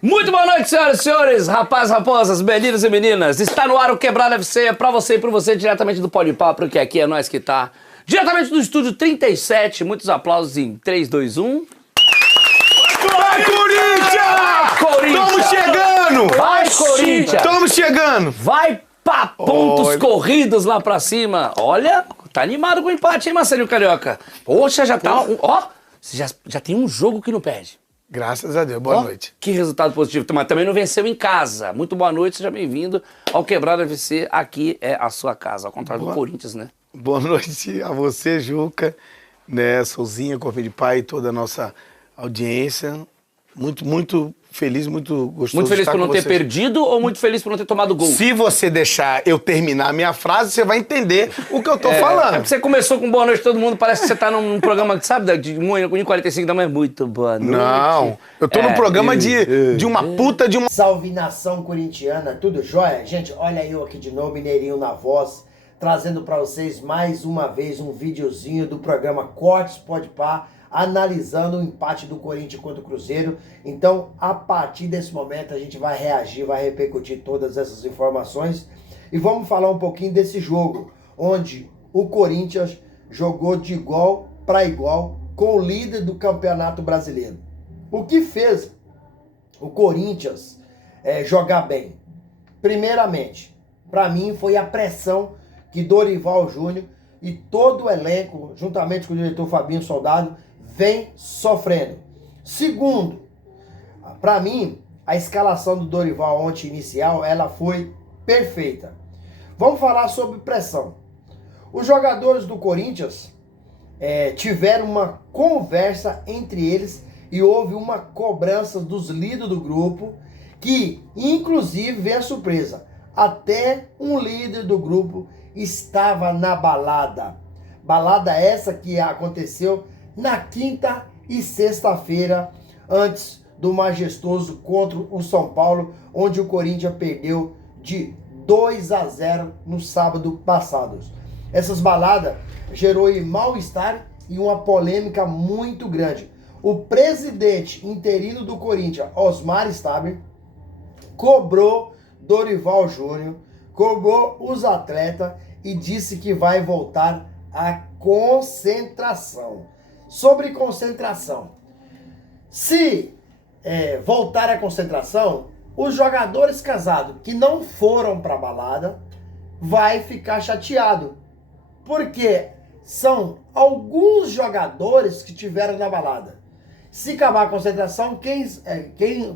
Muito boa noite, senhoras e senhores, rapazes, raposas, meninos e meninas. Está no ar o Quebrada FC, pra você e por você, diretamente do Podpah, porque aqui é nós que tá. Diretamente do estúdio 37, muitos aplausos em 3, 2, 1. Vai, Corinthians! Corinthians! Estamos chegando! Vai, Corinthians! Estamos chegando! Vai pra pontos Olha. corridos lá pra cima. Olha, tá animado com o empate, hein, Marcelinho Carioca? Poxa, já tá... Ó, já tem um jogo que não perde. Graças a Deus, boa Ó, noite. Que resultado positivo. Mas também não venceu em casa. Muito boa noite, seja bem-vindo ao Quebrada FC. Aqui é a sua casa, ao contrário do Corinthians, né? Boa noite a você, Juca, né, Souzinha, Corpo de Pai e toda a nossa audiência. Muito feliz, muito gostoso. Muito feliz estar por não com ter vocês. perdido ou muito feliz por não ter tomado gol? Se você deixar eu terminar a minha frase, você vai entender o que eu tô falando. É porque você começou com boa noite todo mundo, parece que você tá num programa, sabe, de 1h45 da manhã. Muito boa noite. Não, eu tô num programa de uma puta de uma... Salve nação corintiana, tudo jóia? Gente, olha eu aqui de novo, Mineirinho na voz, trazendo pra vocês mais uma vez um videozinho do programa Cortes Podpah, analisando o empate do Corinthians contra o Cruzeiro. Então, a partir desse momento, a gente vai reagir, vai repercutir todas essas informações e vamos falar um pouquinho desse jogo, onde o Corinthians jogou de igual para igual com o líder do Campeonato Brasileiro. O que fez o Corinthians jogar bem? Primeiramente, para mim, foi a pressão que Dorival Júnior e todo o elenco, juntamente com o diretor Fabinho Soldado, vem sofrendo. Segundo, para mim, a escalação do Dorival ontem inicial, ela foi perfeita. Vamos falar sobre pressão. Os jogadores do Corinthians tiveram uma conversa entre eles e houve uma cobrança dos líderes do grupo que, inclusive, veio a surpresa. Até um líder do grupo estava na balada. Balada essa que aconteceu na quinta e sexta-feira, antes do majestoso contra o São Paulo, onde o Corinthians perdeu de 2-0 no sábado passado. Essas baladas gerou mal-estar e uma polêmica muito grande. O presidente interino do Corinthians, Osmar Stabile, cobrou Dorival Júnior, cobrou os atletas e disse que vai voltar à concentração. Sobre concentração, se voltar à concentração, os jogadores casados que não foram para a balada vai ficar chateado, porque são alguns jogadores que tiveram na balada. Se acabar a concentração,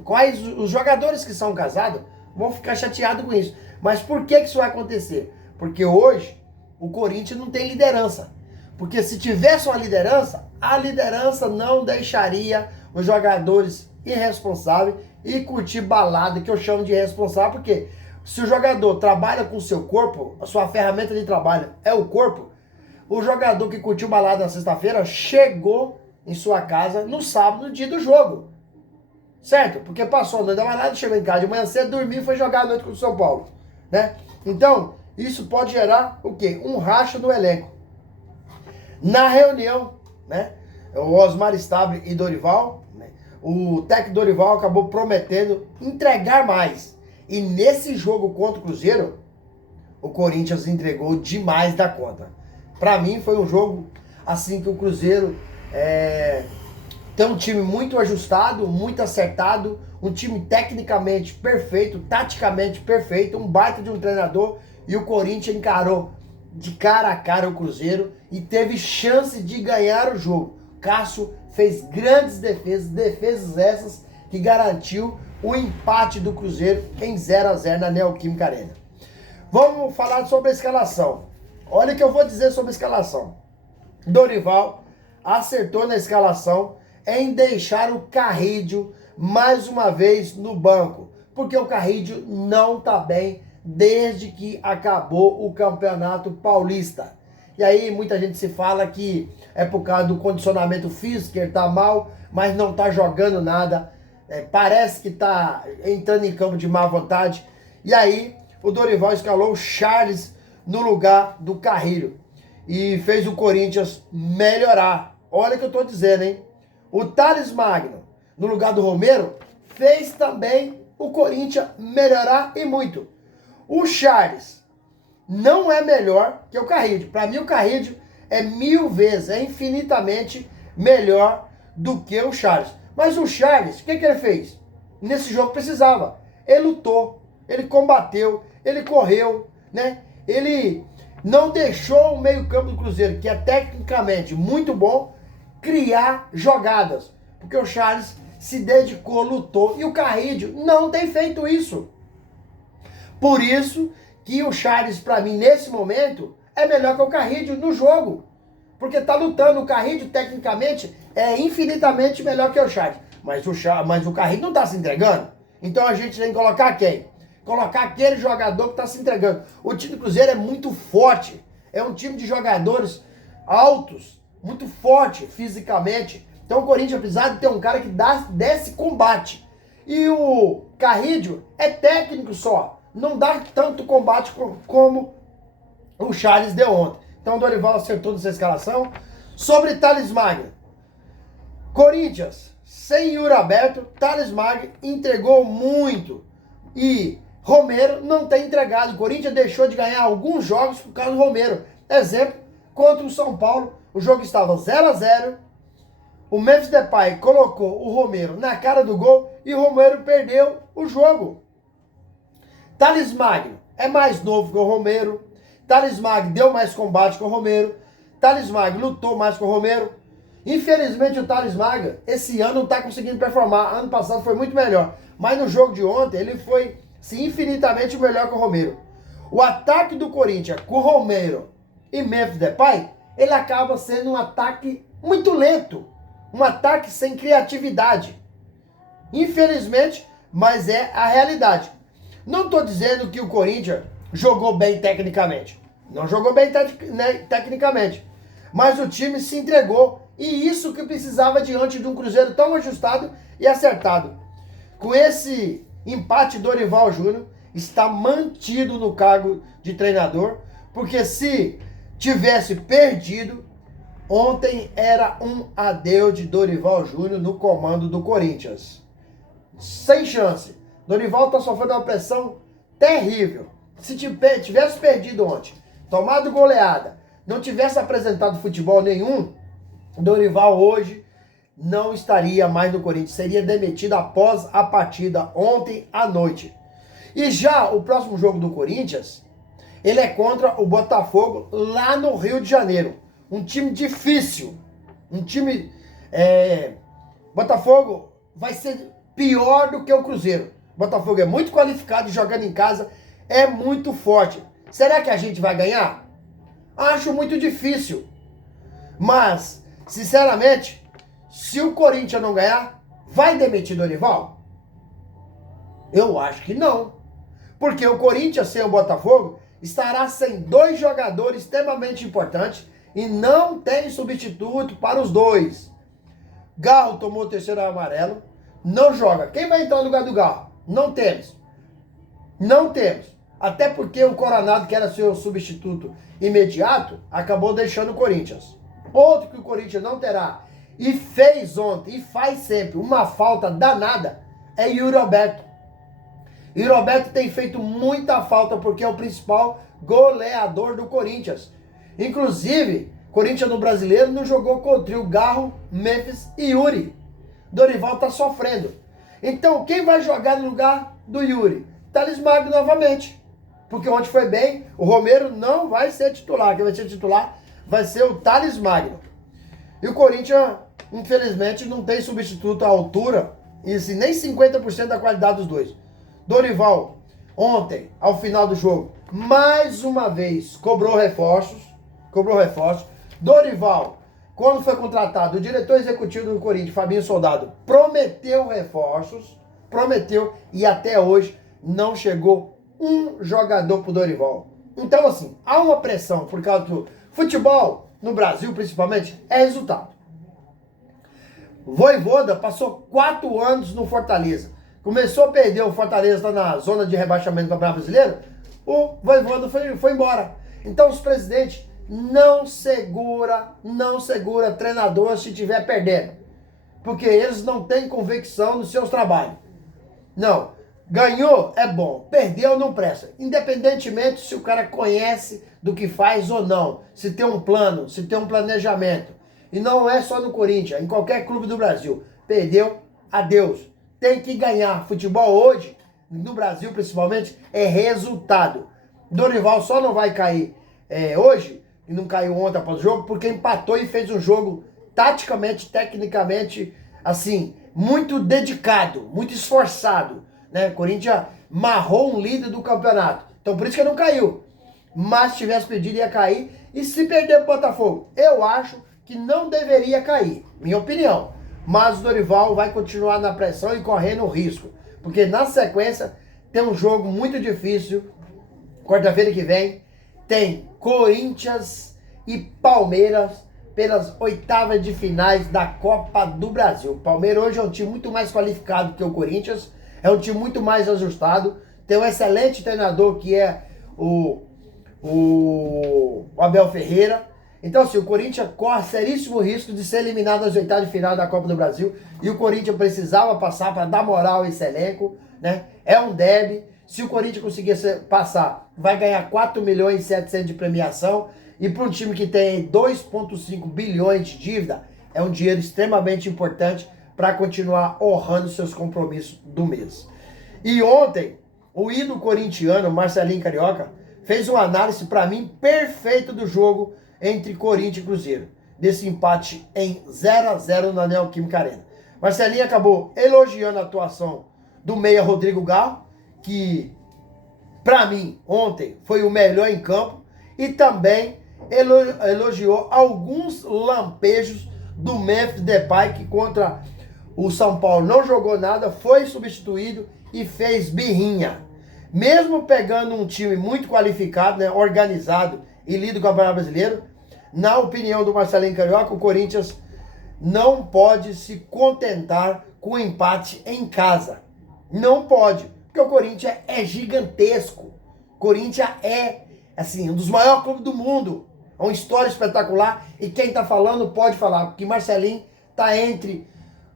quais os jogadores que são casados vão ficar chateados com isso. Mas por que isso vai acontecer? Porque hoje o Corinthians não tem liderança. Porque se tivesse uma liderança, a liderança não deixaria os jogadores irresponsáveis e curtir balada, que eu chamo de irresponsável, porque se o jogador trabalha com o seu corpo, a sua ferramenta de trabalho é o corpo, o jogador que curtiu balada na sexta-feira chegou em sua casa no sábado, no dia do jogo. Certo? Porque passou a noite da balada, chegou em casa de manhã cedo, dormiu e foi jogar a noite com o São Paulo. Né? Então, isso pode gerar o quê? Um racha no elenco. Na reunião, né, o Osmar Stabile e Dorival, né, o técnico Dorival acabou prometendo entregar mais. E nesse jogo contra o Cruzeiro, o Corinthians entregou demais da conta. Para mim foi um jogo assim que o Cruzeiro tem um time muito ajustado, muito acertado, um time tecnicamente perfeito, taticamente perfeito, um baita de um treinador, e o Corinthians encarou de cara a cara o Cruzeiro e teve chance de ganhar o jogo. Cássio fez grandes defesas essas que garantiu o empate do Cruzeiro em 0-0 na Neoquímica Arena. Vamos falar sobre a escalação. Olha o que eu vou dizer sobre a escalação. Dorival acertou na escalação em deixar o Carrídio mais uma vez no banco, porque o Carrídio não tá bem desde que acabou o Campeonato Paulista. E aí muita gente se fala que é por causa do condicionamento físico, que ele tá mal, mas não tá jogando nada. Parece que tá entrando em campo de má vontade. E aí o Dorival escalou o Charles no lugar do Carrilho e fez o Corinthians melhorar. Olha o que eu tô dizendo, hein? O Thales Magno no lugar do Romero fez também o Corinthians melhorar e muito. O Charles não é melhor que o Carrillo. Para mim, o Carrillo é 1000 vezes, é infinitamente melhor do que o Charles. Mas o Charles, o que ele fez? Nesse jogo precisava. Ele lutou, ele combateu, ele correu, né? Ele não deixou o meio-campo do Cruzeiro, que é tecnicamente muito bom, criar jogadas. Porque o Charles se dedicou, lutou. E o Carrillo não tem feito isso. Por isso que o Charles, para mim, nesse momento, é melhor que o Carrillo no jogo. Porque tá lutando. O Carrillo, tecnicamente, é infinitamente melhor que o Charles. Mas o Carrillo não tá se entregando. Então a gente tem que colocar quem? Colocar aquele jogador que tá se entregando. O time do Cruzeiro é muito forte. É um time de jogadores altos, muito forte fisicamente. Então o Corinthians precisa de ter um cara que desse combate. E o Carrillo é técnico só. Não dá tanto combate como o Charles deu ontem. Então o Dorival acertou nessa escalação. Sobre Thales Magno. Corinthians, sem Yuri Alberto, Thales Magno entregou muito. E Romero não tem entregado. O Corinthians deixou de ganhar alguns jogos por causa do Romero. Exemplo, contra o São Paulo, o jogo estava 0-0. O Memphis Depay colocou o Romero na cara do gol e o Romero perdeu o jogo. Thales Magno é mais novo que o Romero. Thales Magno deu mais combate que o Romero. Thales Magno lutou mais que o Romero. Infelizmente o Thales Magno esse ano não está conseguindo performar. Ano passado foi muito melhor. Mas no jogo de ontem ele foi infinitamente melhor que o Romero. O ataque do Corinthians com o Romero e Memphis Depay, ele acaba sendo um ataque muito lento. Um ataque sem criatividade. Infelizmente, mas é a realidade. Não estou dizendo que o Corinthians jogou bem tecnicamente. Não jogou bem tecnicamente. Mas o time se entregou. E isso que precisava diante de um Cruzeiro tão ajustado e acertado. Com esse empate, Dorival Júnior está mantido no cargo de treinador. Porque se tivesse perdido, ontem era um adeus de Dorival Júnior no comando do Corinthians. Sem chance. Dorival está sofrendo uma pressão terrível. Se tivesse perdido ontem, tomado goleada, não tivesse apresentado futebol nenhum, Dorival hoje não estaria mais no Corinthians. Seria demitido após a partida ontem à noite. E já o próximo jogo do Corinthians, ele é contra o Botafogo lá no Rio de Janeiro. Um time difícil. Um time... Botafogo vai ser pior do que o Cruzeiro. Botafogo é muito qualificado e jogando em casa é muito forte. Será que a gente vai ganhar? Acho muito difícil. Mas, sinceramente, se o Corinthians não ganhar, vai demitir Dorival? Eu acho que não. Porque o Corinthians sem o Botafogo estará sem 2 jogadores extremamente importantes e não tem substituto para os 2. Garro tomou o 3º amarelo, não joga. Quem vai entrar no lugar do Garro? Não temos. Não temos. Até porque o Coronado, que era seu substituto imediato, acabou deixando o Corinthians. Outro que o Corinthians não terá e fez ontem, e faz sempre, uma falta danada, é Yuri Alberto. Yuri Alberto tem feito muita falta porque é o principal goleador do Corinthians. Inclusive, Corinthians no Brasileiro não jogou contra o Garro, Memphis e Yuri. Dorival está sofrendo. Então, quem vai jogar no lugar do Yuri? Thales Magno novamente. Porque ontem foi bem, o Romero não vai ser titular. Quem vai ser titular vai ser o Thales Magno. E o Corinthians, infelizmente, não tem substituto à altura, e assim, nem 50% da qualidade dos dois. Dorival, ontem, ao final do jogo, mais uma vez, cobrou reforços. Dorival, quando foi contratado, o diretor executivo do Corinthians, Fabinho Soldado, prometeu reforços, e até hoje não chegou um jogador pro Dorival. Então, assim, há uma pressão por causa do futebol, no Brasil principalmente, é resultado. Vojvoda passou 4 anos no Fortaleza. Começou a perder, o Fortaleza está na zona de rebaixamento do Campeonato Brasileiro, o Vojvoda foi embora. Então os presidentes não segura treinador se estiver perdendo. Porque eles não têm convicção nos seus trabalhos. Não. Ganhou é bom, perdeu não presta. Independentemente se o cara conhece do que faz ou não, se tem um plano, se tem um planejamento. E não é só no Corinthians, em qualquer clube do Brasil. Perdeu, adeus. Tem que ganhar. Futebol hoje, no Brasil principalmente, é resultado. Dorival só não vai cair hoje, e não caiu ontem após o jogo, porque empatou e fez um jogo taticamente, tecnicamente, assim, muito dedicado, muito esforçado. Né? O Corinthians marrou um líder do campeonato. Então por isso que não caiu. Mas se tivesse perdido ia cair. E se perder pro Botafogo? Eu acho que não deveria cair. Minha opinião. Mas o Dorival vai continuar na pressão e correndo o risco. Porque na sequência tem um jogo muito difícil. Quarta-feira que vem tem Corinthians e Palmeiras pelas oitavas de finais da Copa do Brasil. O Palmeiras hoje é um time muito mais qualificado que o Corinthians. É um time muito mais ajustado. Tem um excelente treinador que é o Abel Ferreira. Então, assim, o Corinthians corre seríssimo risco de ser eliminado nas oitavas de final da Copa do Brasil. E o Corinthians precisava passar para dar moral a esse elenco, né? É um derby. Se o Corinthians conseguir passar, vai ganhar 4 milhões e 700 de premiação. E para um time que tem 2,5 bilhões de dívida, é um dinheiro extremamente importante para continuar honrando seus compromissos do mês. E ontem, o ídolo corintiano, Marcelinho Carioca, fez uma análise, para mim, perfeita do jogo entre Corinthians e Cruzeiro. Desse empate em 0-0 na Neoquímica Arena. Marcelinho acabou elogiando a atuação do meia Rodrigo Garro, que, para mim, ontem foi o melhor em campo. E também elogiou alguns lampejos do Memphis Depay, que contra o São Paulo não jogou nada, foi substituído e fez birrinha. Mesmo pegando um time muito qualificado, né, organizado e líder do Campeonato Brasileiro, na opinião do Marcelinho Carioca, o Corinthians não pode se contentar com o empate em casa. Não pode, porque o Corinthians é gigantesco. O Corinthians é, assim, um dos maiores clubes do mundo. É uma história espetacular e quem tá falando pode falar, porque Marcelinho tá entre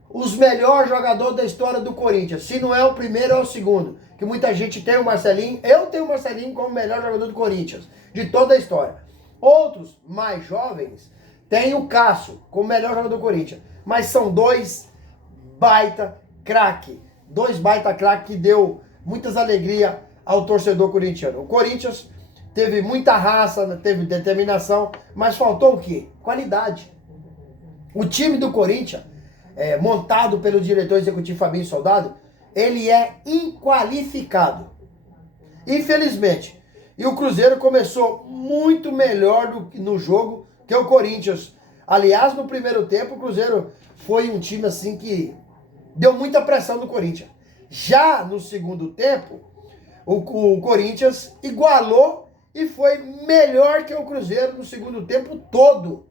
os melhores jogadores da história do Corinthians. Se não é o primeiro, é o segundo. Que muita gente tem o Marcelinho. Eu tenho o Marcelinho como o melhor jogador do Corinthians, de toda a história. Outros, mais jovens, têm o Cássio como o melhor jogador do Corinthians. Mas são dois baita craque. Dois baita craque que deu muitas alegrias ao torcedor corintiano. O Corinthians teve muita raça, teve determinação, mas faltou o quê? Qualidade. O time do Corinthians, montado pelo diretor executivo Fabinho Soldado, ele é inqualificado. Infelizmente. E o Cruzeiro começou muito melhor no jogo que o Corinthians. Aliás, no primeiro tempo, o Cruzeiro foi um time assim que deu muita pressão no Corinthians. Já no segundo tempo, o Corinthians igualou e foi melhor que o Cruzeiro no segundo tempo todo.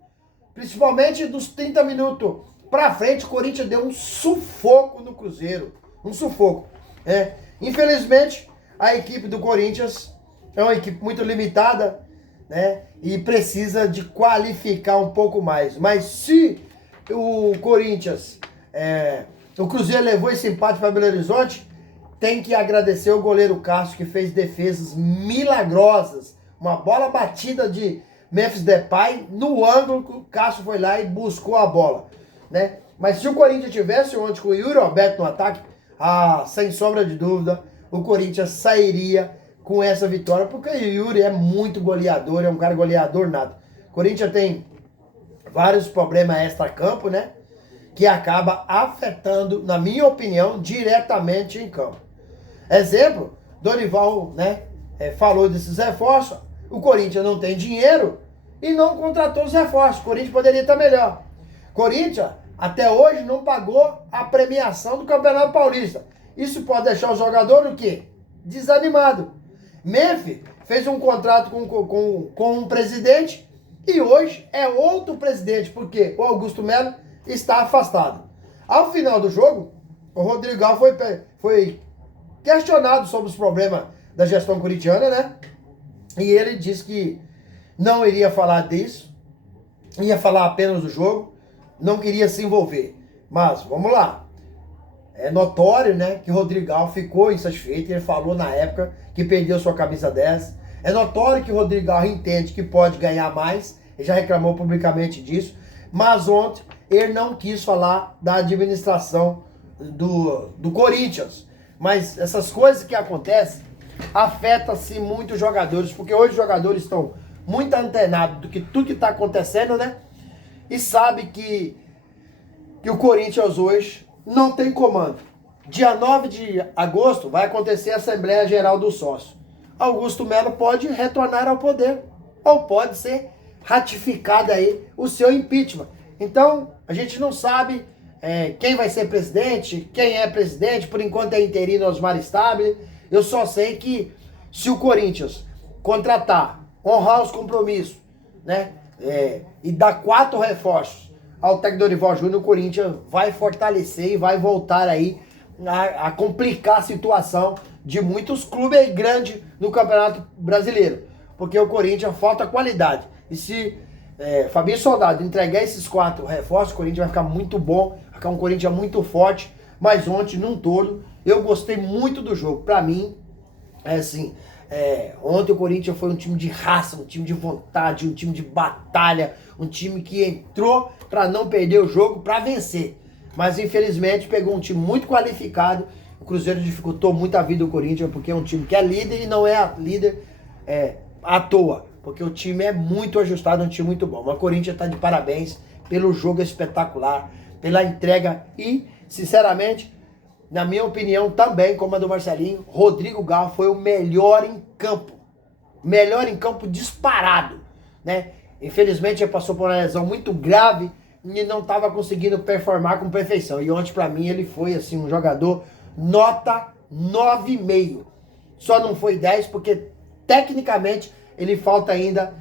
Principalmente dos 30 minutos pra frente, o Corinthians deu um sufoco no Cruzeiro. Um sufoco. Infelizmente, a equipe do Corinthians é uma equipe muito limitada, né? E precisa de qualificar um pouco mais. Mas se o Corinthians, o Cruzeiro levou esse empate para Belo Horizonte, tem que agradecer o goleiro Cássio, que fez defesas milagrosas. Uma bola batida de Memphis Depay no ângulo, o Cássio foi lá e buscou a bola, né? Mas se o Corinthians tivesse ontem com o Yuri Alberto no ataque, sem sombra de dúvida, o Corinthians sairia com essa vitória, porque o Yuri é muito goleador, é um cara goleador nato. O Corinthians tem vários problemas extra-campo, né? Que acaba afetando, na minha opinião, diretamente em campo. Exemplo, Dorival, né? Falou desses reforços. O Corinthians não tem dinheiro e não contratou os reforços. O Corinthians poderia estar melhor. Corinthians, até hoje, não pagou a premiação do Campeonato Paulista. Isso pode deixar o jogador o quê? Desanimado. Memphis fez um contrato com um presidente e hoje é outro presidente, porque o Augusto Melo está afastado. Ao final do jogo, o Rodrigo foi questionado sobre os problemas da gestão corintiana, né? E ele disse que não iria falar disso, ia falar apenas do jogo, não queria se envolver. Mas, vamos lá. É notório, né, que o Rodrigão ficou insatisfeito. Ele falou na época que perdeu sua camisa 10. É notório que o Rodrigão entende que pode ganhar mais. Ele já reclamou publicamente disso. Mas ontem ele não quis falar da administração do Corinthians. Mas essas coisas que acontecem afetam-se muito os jogadores. Porque hoje os jogadores estão muito antenados do que tudo que está acontecendo, né? E sabe que o Corinthians hoje não tem comando. Dia 9 de agosto vai acontecer a Assembleia Geral do Sócio. Augusto Melo pode retornar ao poder, ou pode ser ratificado aí o seu impeachment. Então, a gente não sabe quem vai ser presidente, quem é presidente, por enquanto é interino Osmar Stabile. Eu só sei que se o Corinthians contratar, honrar os compromissos, né, e dar 4 reforços ao técnico Dorival Júnior, o Corinthians vai fortalecer e vai voltar aí a complicar a situação de muitos clubes aí grandes no Campeonato Brasileiro. Porque o Corinthians falta qualidade. E se Fabinho Soldado entregar esses 4 reforços, o Corinthians vai ficar muito bom, vai ficar um Corinthians muito forte. Mas ontem, num todo, eu gostei muito do jogo. Pra mim, ontem o Corinthians foi um time de raça, um time de vontade, um time de batalha, um time que entrou para não perder o jogo, para vencer. Mas infelizmente pegou um time muito qualificado. O Cruzeiro dificultou muito a vida do Corinthians, porque é um time que é líder e não é líder à toa. Porque o time é muito ajustado, é um time muito bom. Mas o Corinthians está de parabéns pelo jogo espetacular, pela entrega e, sinceramente, na minha opinião também, como a do Marcelinho, Rodrigo Galo foi o melhor em campo. Melhor em campo disparado, né? Infelizmente ele passou por uma lesão muito grave e não estava conseguindo performar com perfeição. E ontem pra mim ele foi assim um jogador nota 9,5. Só não foi 10 porque tecnicamente ele falta ainda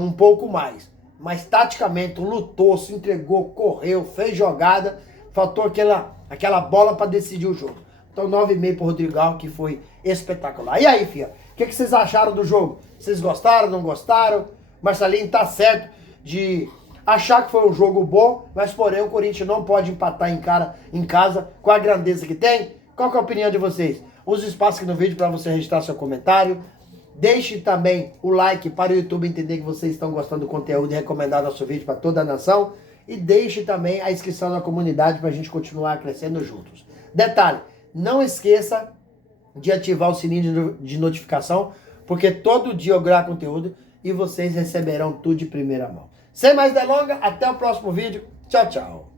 um pouco mais. Mas taticamente lutou, se entregou, correu, fez jogada. Faltou aquela bola para decidir o jogo. Então 9,5 pro Rodrigão, que foi espetacular. E aí, filha? O que vocês acharam do jogo? Vocês gostaram, não gostaram? Marcelinho tá certo de achar que foi um jogo bom, mas porém o Corinthians não pode empatar em casa com a grandeza que tem. Qual que é a opinião de vocês? Use o espaço aqui no vídeo para você registrar seu comentário. Deixe também o like para o YouTube entender que vocês estão gostando do conteúdo e recomendar nosso vídeo para toda a nação. E deixe também a inscrição na comunidade para a gente continuar crescendo juntos. Detalhe, não esqueça de ativar o sininho de notificação, porque todo dia eu gravo conteúdo e vocês receberão tudo de primeira mão. Sem mais delongas, até o próximo vídeo. Tchau, tchau.